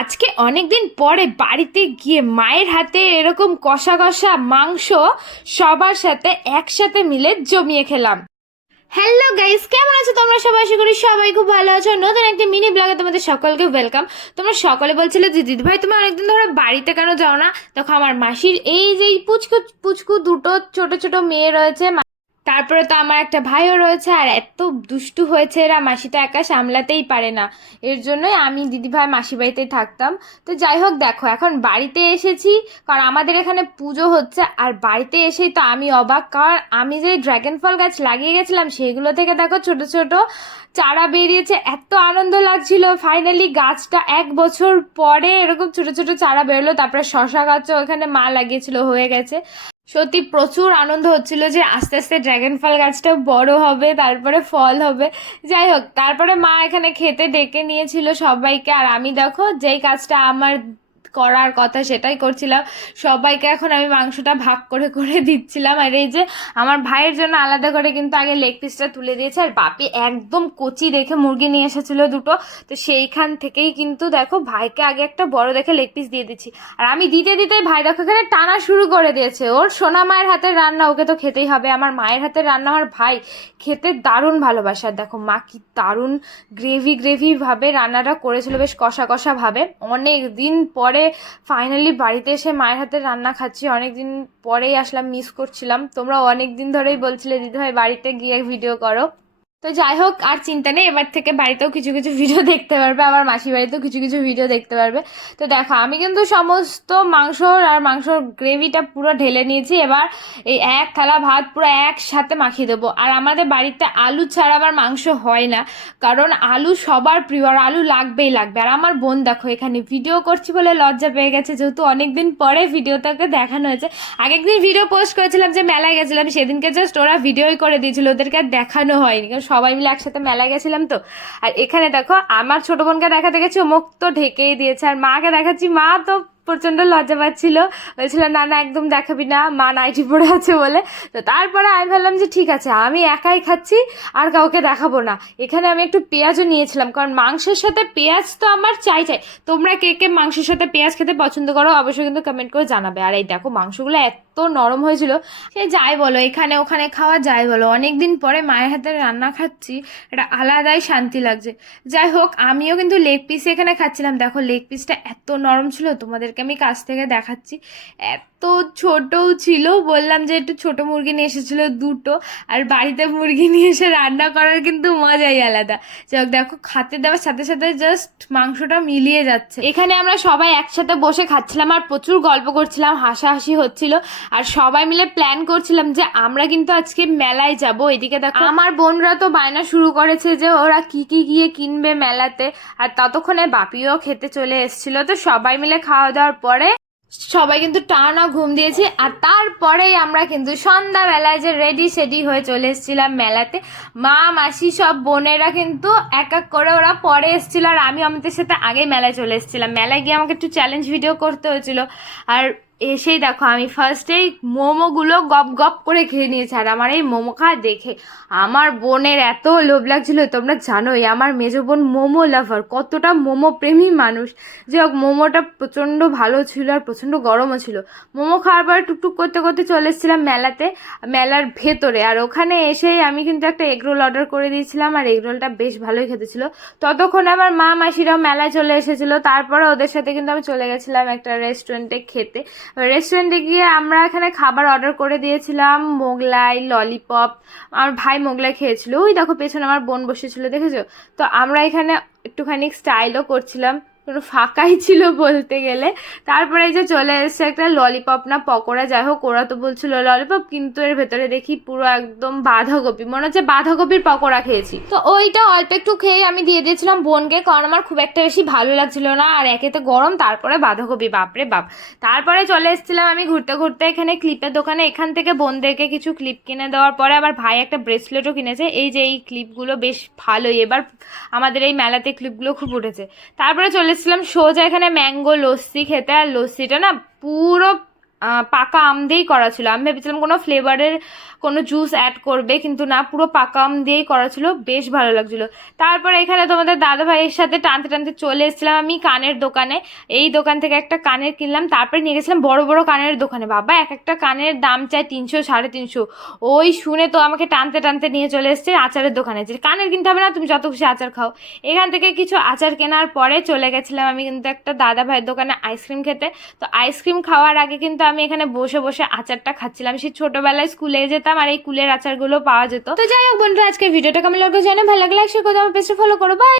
আজকে অনেক দিন পরে বাড়িতে গিয়ে মায়ের হাতে এরকম কষা কষা মাংস সবার সাথে একসাথে মিলে জমিয়ে খেলাম। হ্যালো গাইস, কেমন আছো তোমরা? সবাই আশা করি সবাই খুব ভালো আছো। নতুন একটি মিনি ব্লগে তোমাদের সকলকে ওয়েলকাম তোমরা সকলে বলছিলে যে দিদি ভাই তুমি অনেকদিন ধরে বাড়িতে কেন যাও না? দেখো, আমার মাসির এই যে পুচকু পুচকু দুটো ছোট ছোট মেয়ে রয়েছে। তারপরে তো আমার একটা ভাইও রয়েছে, আর এত দুষ্টু হয়েছে এরা মাসি তো একা সামলাতেই পারে না। এর জন্যই আমি দিদি ভাই মাসি বাড়িতেই থাকতাম। তো যাই হোক, দেখো, এখন বাড়িতে এসেছি, কারণ আমাদের এখানে পুজো হচ্ছে, আর বাড়িতে এসেই তো আমি অবাক, কারণ আমি যে ড্র্যাগন ফল গাছ লাগিয়ে গেছিলাম, সেগুলো থেকে দেখো ছোট ছোট চারা বেরিয়েছে। এত আনন্দ লাগছিল ফাইনালি গাছটা এক বছর পরে এরকম ছোট ছোট চারা বেরোলো, তারপরে শশা গাছও ওখানে মা লাগিয়েছিল, হয়ে গেছে। সত্যি প্রচুর আনন্দ হচ্ছিল যে আস্তে আস্তে ড্র্যাগন ফল গাছটা বড় হবে, তারপরে ফল হবে। যাই হোক, তারপরে মা এখানে খেতে ডেকে নিয়েছিল সবাইকে। আর আমি দেখো, যেই কাজটা আমার করার কথা সেটাই করছিলাম। সবাইকে এখন আমি মাংসটা ভাগ করে করে দিচ্ছিলাম। আর এই যে আমার ভাইয়ের জন্য আলাদা করে কিন্তু আগে লেগ পিসটা তুলে দিয়েছে। আর বাপি একদম কচি দেখে মুরগি নিয়ে এসেছিল দুটো। তো সেইখান থেকেই কিন্তু দেখো ভাইকে আগে একটা বড় দেখে লেগ পিস দিয়ে দিচ্ছি। আর আমি দিতে দিতে ভাই দেখো এখানে টানা শুরু করে দিয়েছে। ওর সোনা মায়ের হাতের রান্না ওকে তো খেতেই হবে। আমার মায়ের হাতের রান্না আমার ভাই খেতে দারুণ ভালোবাসে। আর দেখো মা কি দারুণ গ্রেভি গ্রেভি ভাবে রান্নাটা করেছিল, বেশ কষা কষা ভাবে। অনেক দিন পরে ফাইনালি বাড়িতে এসে মায়ের হাতে রান্না খাচ্ছি। অনেক দিন পরেই আসলাম মিস করছিলাম। তোমরা অনেকদিন ধরেই বলছিলে দিদিভাই বাড়িতে গিয়ে ভিডিও করো। তো যাই হোক, আর চিন্তা নেই, এবার থেকে বাড়িতেও কিছু কিছু ভিডিও দেখতে পারবে আবার মাসি বাড়িতেও কিছু কিছু ভিডিও দেখতে পারবে। তো দেখো, আমি কিন্তু সমস্ত মাংস আর মাংসর গ্রেভিটা পুরো ঢেলে নিয়েছি, এবার এই এক থালা ভাত পুরো একসাথে মাখিয়ে দেবো। আর আমাদের বাড়িতে আলু ছাড়া আবার মাংস হয় না, কারণ আলু সবার প্রিয়, আর আলু লাগবেই লাগবে। আর আমার বোন দেখো, এখানে ভিডিও করছি বলে লজ্জা পেয়ে গেছে, যেহেতু অনেকদিন পরে ভিডিওটাকে দেখানো হয়েছে। আগের দিন ভিডিও পোস্ট করেছিলাম যে, মেলায় গেছিলাম, সেদিনকে জাস্ট ওরা ভিডিওই করে দিয়েছিল, ওদেরকে আর দেখানো হয়নি। কারণ সবাই মিলে একসাথে মেলায় গেছিলাম তো। আর এখানে দেখো, আমার ছোট বোনকে দেখাতে গেছি, ও মুখ তো ঢেকেই দিয়েছে। আর মাকে দেখাচ্ছি, মা তো প্রচণ্ড লজ্জা পাচ্ছিল। বলছিল, না না, একদম দেখাবি না, মা নাইটি পড়ে আছে বলে। তো তারপরে আমি ভাবলাম যে, ঠিক আছে, আমি একাই খাচ্ছি, আর কাউকে দেখাবো না। এখানে আমি একটু পেঁয়াজও নিয়েছিলাম, কারণ মাংসের সাথে পেঁয়াজ তো আমার চাই চাই। তোমরা কে কে মাংসের সাথে পেঁয়াজ খেতে পছন্দ করো, অবশ্যই কিন্তু কমেন্ট করে জানাবে। আর এই দেখো, মাংসগুলো এত নরম হয়েছিল, সে যাই বলো, এখানে ওখানে খাওয়া যাই বলো। অনেক দিন পরে মায়ের হাতে রান্না খাচ্ছি এটা আলাদাই শান্তি লাগছে। যাই হোক, আমিও কিন্তু লেগ পিস এখানে খাচ্ছিলাম। দেখো লেগ পিসটা এত নরম ছিল, তোমাদেরকে আমি কাছ থেকে দেখাচ্ছি। এত ছোটও ছিল, বললাম যে একটু ছোট মুরগি নিয়ে এসেছিল দুটো, আর বাড়িতে মুরগি নিয়ে এসে রান্না করার কিন্তু মজাই আলাদা। যাই দেখো, খাতে দেওয়ার সাথে সাথে জাস্ট মাংসটা মিলিয়ে যাচ্ছে। এখানে আমরা সবাই একসাথে বসে খাচ্ছিলাম আর প্রচুর গল্প করছিলাম, হাসাহাসি হচ্ছিল, আর সবাই মিলে প্ল্যান করছিলাম যে আমরা কিন্তু আজকে মেলায় যাব। এদিকে দেখো, আমার বোনরা তো বায়না শুরু করেছে যে ওরা কি কি গিয়ে কিনবে মেলাতে, আর ততক্ষণে বাপিও খেতে চলে এসেছিল। তো সবাই মিলে খাওয়া দাওয়ার পরে সবাই কিন্তু টানা ঘুম দিয়েছি আর তারপরেই আমরা কিন্তু সন্ধ্যাবেলায় যে রেডি সেডি হয়ে চলে এসেছিলাম মেলাতে, মা, মাসি সব বোনেরা কিন্তু এক এক করে ওরা পরে এসেছিল আর আমি আমাদের সাথে আগে মেলায় চলে এসেছিলাম। মেলায় গিয়ে আমাকে একটু চ্যালেঞ্জ ভিডিও করতে হয়েছিল। আর এসেই দেখো, আমি ফার্স্টেই মোমোগুলো গপ গপ করে খেয়ে নিয়েছি, আর আমার এই মোমো খাওয়া দেখে আমার বোনের এত লোভ লাগছিল, তোমরা জানোই, আমার মেজো বোন মোমো লাভার কতটা মোমো প্রেমী মানুষ। যে হোক, মোমোটা প্রচণ্ড ভালো ছিল আর প্রচণ্ড গরমও ছিল। মোমো খাওয়ার পরে টুকটুক করতে করতে চলে এসেছিলাম মেলাতে, মেলার ভেতরে, আর ওখানে এসেই আমি কিন্তু একটা এগরোল অর্ডার করে দিয়েছিলাম, আর এগরোলটা বেশ ভালোই খেতে ছিল। ততক্ষণ আমার মা মাসিরাও মেলায় চলে এসেছিল, তারপরে ওদের সাথে কিন্তু আমি চলে গেছিলাম একটা রেস্টুরেন্টে খেতে। রেস্টুরেন্টে গিয়ে আমরা এখানে খাবার অর্ডার করে দিয়েছিলাম, মোগলাই ললিপপ আমার ভাই মোগলাই খেয়েছিল। ওই দেখো পেছনে আমার বোন বসেছিল, দেখেছ? তো আমরা এখানে একটুখানি স্টাইলও করছিলাম। কোনো ফাঁকাই ছিল বলতে গেলে। তারপরে এই যে চলে এসেছে একটা ললিপপ না পকোড়া, যাই হোক, ওরা তো বলছিল ললিপপ কিন্তু এর ভেতরে দেখি পুরো একদম বাঁধাকপি, মনে হচ্ছে বাঁধাকপির পকোড়া খেয়েছি। তো ওইটা অল্প একটু খেয়ে আমি দিয়ে দিয়েছিলাম বোনকে, কারণ আমার খুব একটা বেশি ভালো লাগছিল না, আর একেতে গরম, তারপরে বাঁধাকপি, বাপরে বাপ। তারপরে চলে এসেছিলাম আমি ঘুরতে ঘুরতে এখানে ক্লিপের দোকানে, এখান থেকে বোনদেরকে কিছু ক্লিপ কিনে দেওয়ার পরে আবার ভাই একটা ব্রেসলেটও কিনেছে, এই যে এই ক্লিপগুলো বেশ ভালোই, এবার আমাদের এই মেলাতে ক্লিপগুলো খুব উঠেছে। তারপরে চলে এসেছিলাম সোজা এখানে ম্যাঙ্গো লস্যি খেতে আর লস্যিটা না পুরো পাকা আম দিয়েই করা ছিল। আমি ভেবেছিলাম কোনো ফ্লেভারের কোনো জুস অ্যাড করবে, কিন্তু না, পুরো পাকা আম দিয়েই করা ছিল। বেশ ভালো লাগছিল। তারপর এখানে তোমাদের দাদা ভাইয়ের সাথে টানতে টানতে চলে এসেছিলাম আমি কানের দোকানে। এই দোকান থেকে একটা কানের কিনলাম, তারপরে নিয়ে গেছিলাম বড় বড় কানের দোকানে। বাবা, এক একটা কানের দাম চাই তিনশো, সাড়ে তিনশো। ওই শুনে তো আমাকে টানতে টানতে নিয়ে চলে এসছে আচারের দোকানে। যে কানের কিনতে হবে না, তুমি যত খুশি আচার খাও। এখান থেকে কিছু আচার কেনার পরে চলে গেছিলাম আমি কিন্তু একটা দাদা ভাইয়ের দোকানে আইসক্রিম খেতে। তো আইসক্রিম খাওয়ার আগে কিন্তু আমি এখানে বসে বসে আচারটা খাচ্ছিলাম। সেই ছোটবেলায় স্কুলে যেতাম আর এই কুলের আচারগুলো পাওয়া যেত। তো যাই হোক বন্ধুরা আজকে ভিডিওটা কেমন লাগল জানো ভালো লাগলে একসাথে আমার পেজটা ফলো করো। বাই